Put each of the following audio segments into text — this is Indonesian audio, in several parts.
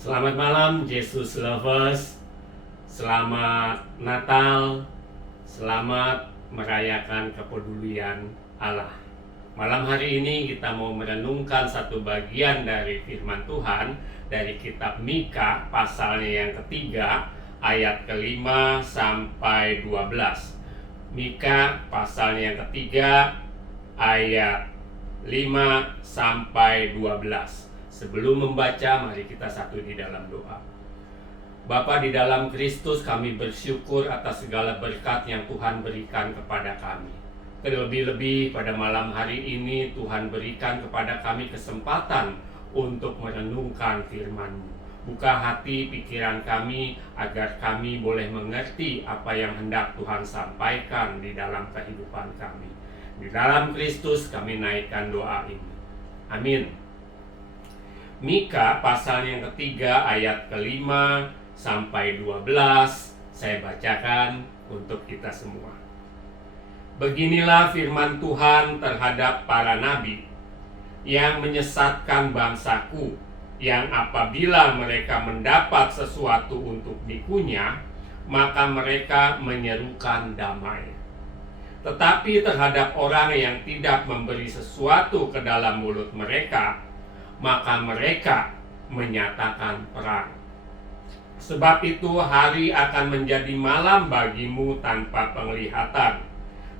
Selamat malam Jesus Lovers. Selamat Natal. Selamat merayakan kepedulian Allah. Malam hari ini kita mau merenungkan satu bagian dari firman Tuhan dari kitab Mika pasalnya yang ketiga ayat kelima sampai 12. Mika pasalnya yang ketiga ayat 5 sampai 12. Sebelum membaca, mari kita satu di dalam doa. Bapa di dalam Kristus, kami bersyukur atas segala berkat yang Tuhan berikan kepada kami. Terlebih-lebih pada malam hari ini Tuhan berikan kepada kami kesempatan untuk merenungkan firman-Mu. Buka hati pikiran kami agar kami boleh mengerti apa yang hendak Tuhan sampaikan di dalam kehidupan kami. Di dalam Kristus kami naikkan doa ini. Amin. Mika pasal yang ketiga ayat kelima sampai 12 saya bacakan untuk kita semua. Beginilah firman Tuhan terhadap para nabi yang menyesatkan bangsaku, yang apabila mereka mendapat sesuatu untuk dikunyah, maka mereka menyerukan damai. Tetapi terhadap orang yang tidak memberi sesuatu ke dalam mulut mereka, maka mereka menyatakan perang. Sebab itu hari akan menjadi malam bagimu tanpa penglihatan,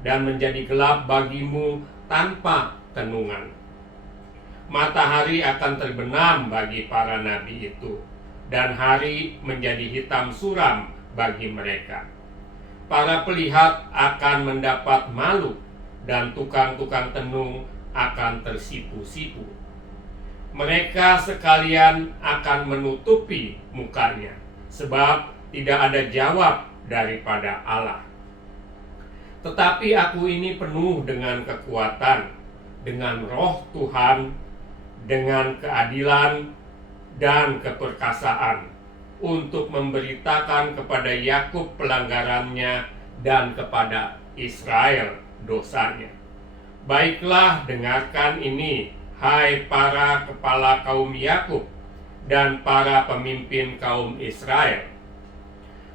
dan menjadi gelap bagimu tanpa tenungan. Matahari akan terbenam bagi para nabi itu, dan hari menjadi hitam suram bagi mereka. Para pelihat akan mendapat malu, dan tukang-tukang tenung akan tersipu-sipu. Mereka sekalian akan menutupi mukanya, sebab tidak ada jawab daripada Allah. Tetapi aku ini penuh dengan kekuatan, dengan roh Tuhan, dengan keadilan dan keperkasaan, untuk memberitakan kepada Yakub pelanggarannya dan kepada Israel dosanya. Baiklah, dengarkan ini, hai para kepala kaum Yakub dan para pemimpin kaum Israel.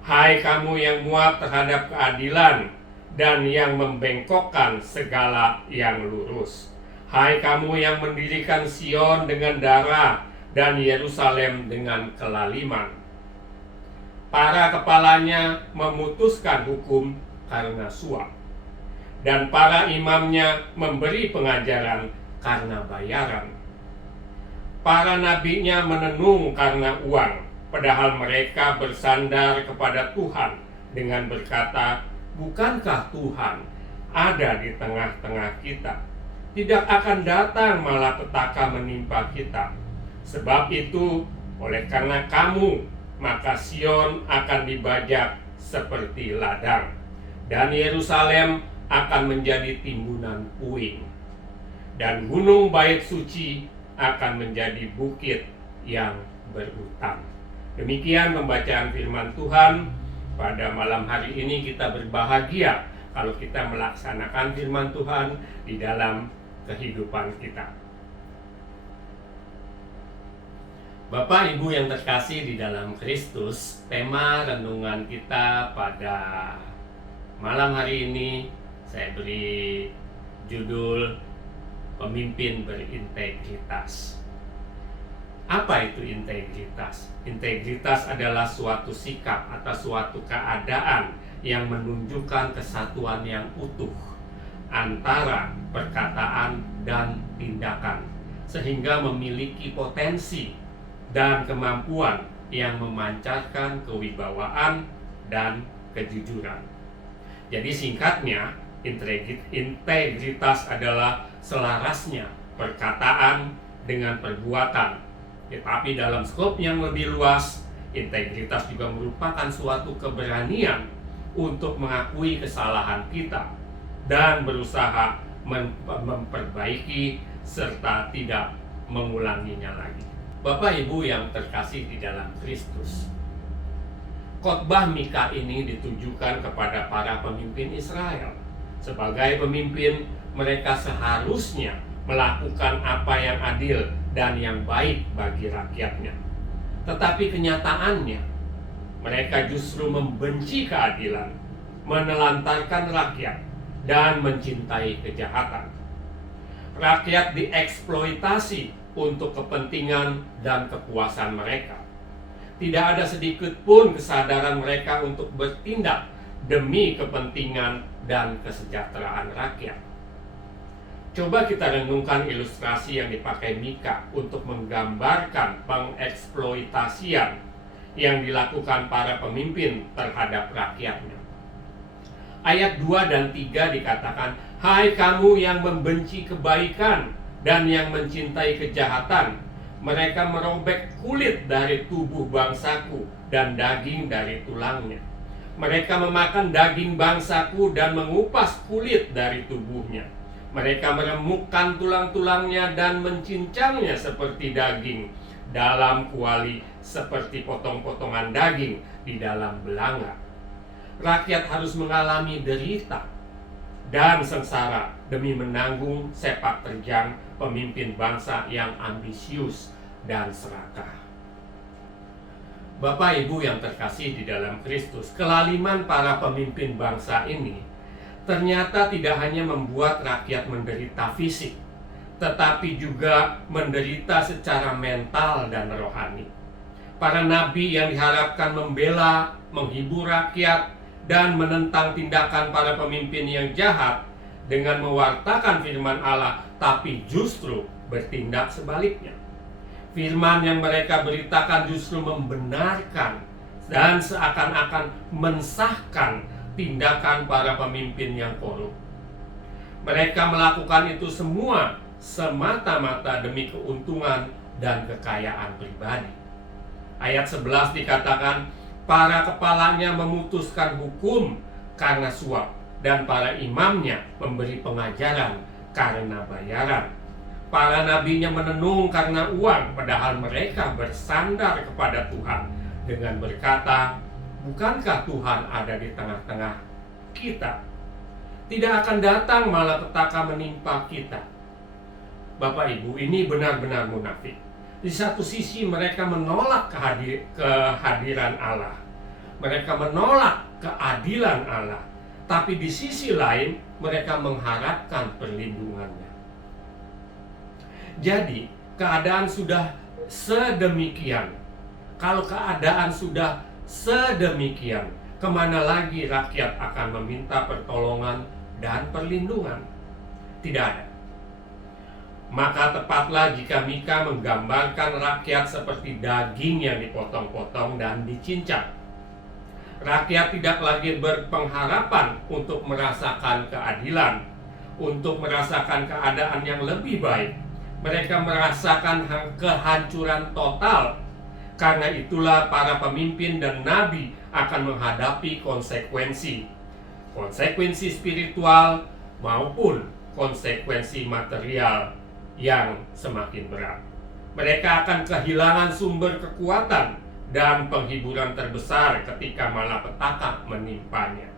Hai kamu yang muak terhadap keadilan dan yang membengkokkan segala yang lurus. Hai kamu yang mendirikan Sion dengan darah dan Yerusalem dengan kelaliman. Para kepalanya memutuskan hukum karena suap, dan para imamnya memberi pengajaran karena bayaran. Para nabinya menenung karena uang, padahal mereka bersandar kepada Tuhan dengan berkata, bukankah Tuhan ada di tengah-tengah kita? Tidak akan datang malapetaka menimpa kita. Sebab itu, oleh karena kamu, maka Sion akan dibajak seperti ladang, dan Yerusalem akan menjadi timbunan puing, dan gunung bait suci akan menjadi bukit yang berhutang. Demikian pembacaan firman Tuhan. Pada malam hari ini kita berbahagia kalau kita melaksanakan firman Tuhan di dalam kehidupan kita. Bapak Ibu yang terkasih di dalam Kristus, tema renungan kita pada malam hari ini saya beri judul Pemimpin berintegritas. Apa itu integritas? Integritas adalah suatu sikap atau suatu keadaan yang menunjukkan kesatuan yang utuh antara perkataan dan tindakan, sehingga memiliki potensi dan kemampuan yang memancarkan kewibawaan dan kejujuran. Jadi singkatnya, integritas adalah selarasnya perkataan dengan perbuatan. Tetapi dalam skop yang lebih luas, integritas juga merupakan suatu keberanian untuk mengakui kesalahan kita dan berusaha memperbaiki serta tidak mengulanginya lagi. Bapak Ibu yang terkasih di dalam Kristus, khotbah Mika ini ditujukan kepada para pemimpin Israel. Sebagai pemimpin, mereka seharusnya melakukan apa yang adil dan yang baik bagi rakyatnya. Tetapi kenyataannya, mereka justru membenci keadilan, menelantarkan rakyat, dan mencintai kejahatan. Rakyat dieksploitasi untuk kepentingan dan kepuasan mereka. Tidak ada sedikit pun kesadaran mereka untuk bertindak demi kepentingan dan kesejahteraan rakyat. Coba kita renungkan ilustrasi yang dipakai Mika untuk menggambarkan pengeksploitasian yang dilakukan para pemimpin terhadap rakyatnya. Ayat 2 dan 3 dikatakan, "Hai kamu yang membenci kebaikan dan yang mencintai kejahatan, mereka merobek kulit dari tubuh bangsaku dan daging dari tulangnya. Mereka memakan daging bangsaku dan mengupas kulit dari tubuhnya. Mereka meremukkan tulang-tulangnya dan mencincangnya seperti daging dalam kuali, seperti potong-potongan daging di dalam belanga." Rakyat harus mengalami derita dan sengsara demi menanggung sepak terjang pemimpin bangsa yang ambisius dan serakah. Bapak Ibu yang terkasih di dalam Kristus, kelaliman para pemimpin bangsa ini ternyata tidak hanya membuat rakyat menderita fisik, tetapi juga menderita secara mental dan rohani. Para nabi yang diharapkan membela, menghibur rakyat, dan menentang tindakan para pemimpin yang jahat dengan mewartakan firman Allah, tapi justru bertindak sebaliknya. Firman yang mereka beritakan justru membenarkan dan seakan-akan mensahkan tindakan para pemimpin yang korup. Mereka melakukan itu semua semata-mata demi keuntungan dan kekayaan pribadi. Ayat 11 dikatakan, para kepalanya memutuskan hukum karena suap, dan para imamnya memberi pengajaran karena bayaran. Para nabinya menenung karena uang, padahal mereka bersandar kepada Tuhan dengan berkata, "Bukankah Tuhan ada di tengah-tengah kita? Tidak akan datang malapetaka menimpa kita." Bapak Ibu, ini benar-benar munafik. Di satu sisi mereka menolak kehadiran Allah. Mereka menolak keadilan Allah. Tapi di sisi lain mereka mengharapkan perlindungannya. Jadi keadaan sudah sedemikian. Kalau keadaan sudah sedemikian, kemana lagi rakyat akan meminta pertolongan dan perlindungan? Tidak ada. Maka tepatlah jika Mika menggambarkan rakyat seperti daging yang dipotong-potong dan dicincang. Rakyat tidak lagi berpengharapan untuk merasakan keadilan, untuk merasakan keadaan yang lebih baik. Mereka merasakan kehancuran total. Karena itulah para pemimpin dan nabi akan menghadapi konsekuensi spiritual maupun konsekuensi material yang semakin berat. Mereka akan kehilangan sumber kekuatan dan penghiburan terbesar ketika malapetaka menimpanya.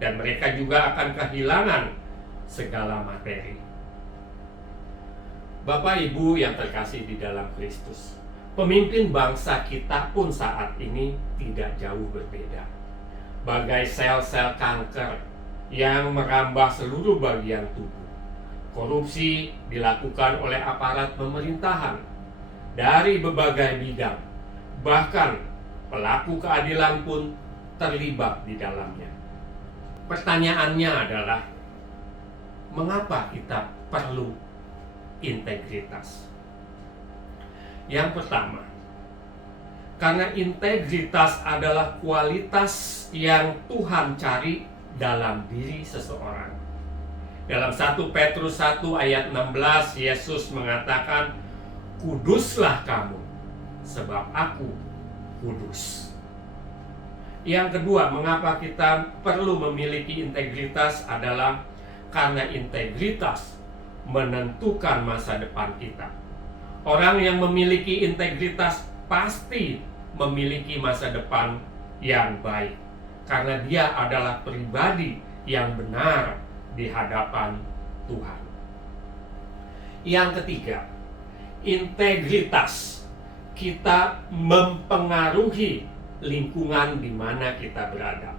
Dan mereka juga akan kehilangan segala materi. Bapak Ibu yang terkasih di dalam Kristus, pemimpin bangsa kita pun saat ini tidak jauh berbeda. Bagai sel-sel kanker yang merambah seluruh bagian tubuh. Korupsi dilakukan oleh aparat pemerintahan dari berbagai bidang. Bahkan pelaku keadilan pun terlibat di dalamnya. Pertanyaannya adalah, mengapa kita perlu integritas? Yang pertama, karena integritas adalah kualitas yang Tuhan cari dalam diri seseorang. Dalam 1 Petrus 1 ayat 16, Yesus mengatakan, "Kuduslah kamu, sebab aku kudus." Yang kedua, mengapa kita perlu memiliki integritas adalah karena integritas menentukan masa depan kita. Orang yang memiliki integritas pasti memiliki masa depan yang baik, karena dia adalah pribadi yang benar di hadapan Tuhan. Yang ketiga, integritas kita mempengaruhi lingkungan di mana kita berada.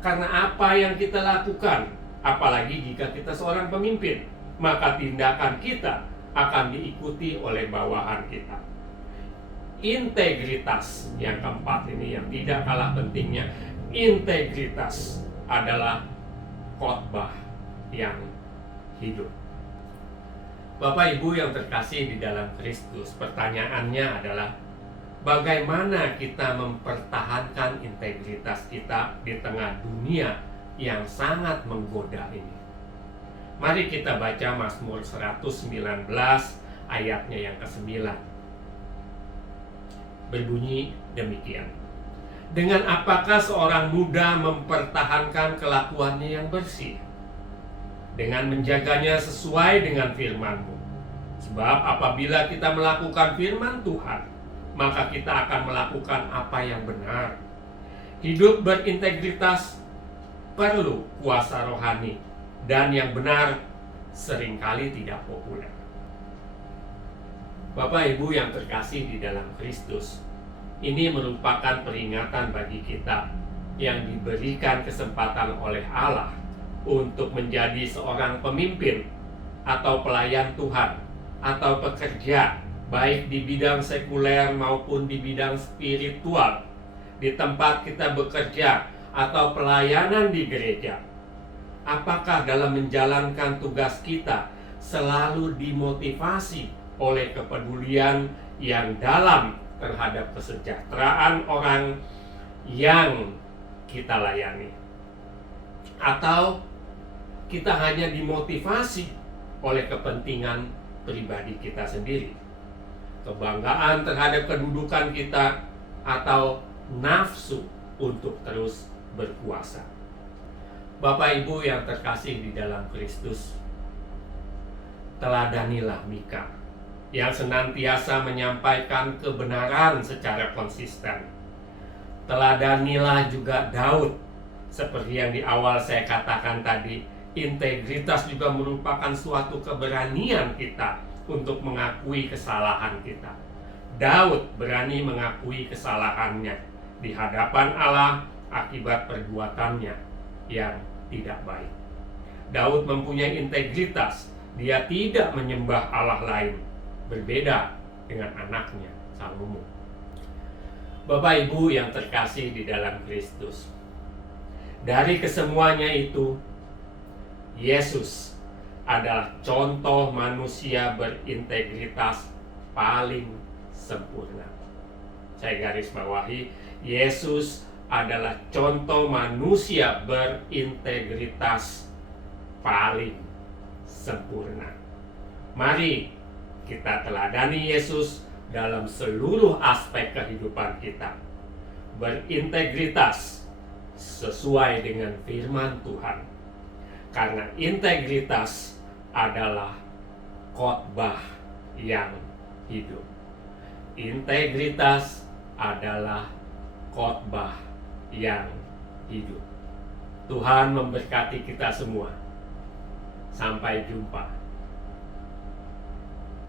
Karena apa yang kita lakukan, apalagi jika kita seorang pemimpin, maka tindakan kita akan diikuti oleh bawahan kita. Integritas yang keempat ini yang tidak kalah pentingnya. Integritas adalah khotbah yang hidup. Bapak Ibu yang terkasih di dalam Kristus, pertanyaannya adalah bagaimana kita mempertahankan integritas kita di tengah dunia yang sangat menggoda ini. Mari kita baca Mazmur 119 ayatnya yang ke-9. Berbunyi demikian. Dengan apakah seorang muda mempertahankan kelakuannya yang bersih? Dengan menjaganya sesuai dengan firman-Mu. Sebab apabila kita melakukan firman Tuhan, maka kita akan melakukan apa yang benar. Hidup berintegritas perlu kuasa rohani, dan yang benar seringkali tidak populer. Bapak Ibu yang terkasih di dalam Kristus, ini merupakan peringatan bagi kita yang diberikan kesempatan oleh Allah untuk menjadi seorang pemimpin atau pelayan Tuhan atau pekerja, baik di bidang sekuler maupun di bidang spiritual, di tempat kita bekerja atau pelayanan di gereja. Apakah dalam menjalankan tugas kita selalu dimotivasi oleh kepedulian yang dalam terhadap kesejahteraan orang yang kita layani? Atau kita hanya dimotivasi oleh kepentingan pribadi kita sendiri, kebanggaan terhadap kedudukan kita, atau nafsu untuk terus berkuasa? Bapak Ibu yang terkasih di dalam Kristus, teladanilah Mika yang senantiasa menyampaikan kebenaran secara konsisten. Teladanilah juga Daud, seperti yang di awal saya katakan tadi. Integritas juga merupakan suatu keberanian kita untuk mengakui kesalahan kita. Daud berani mengakui kesalahannya di hadapan Allah akibat perbuatannya yang tidak baik. Daud mempunyai integritas. Dia tidak menyembah Allah lain, berbeda dengan anaknya Salomo. Bapak Ibu yang terkasih di dalam Kristus, dari kesemuanya itu, Yesus adalah contoh manusia berintegritas paling sempurna. Saya garis bawahi, Yesus adalah contoh manusia berintegritas paling sempurna. Mari kita teladani Yesus dalam seluruh aspek kehidupan kita. Berintegritas sesuai dengan firman Tuhan. Karena integritas adalah khotbah yang hidup. Integritas adalah khotbah yang hidup. Tuhan memberkati kita semua. Sampai jumpa.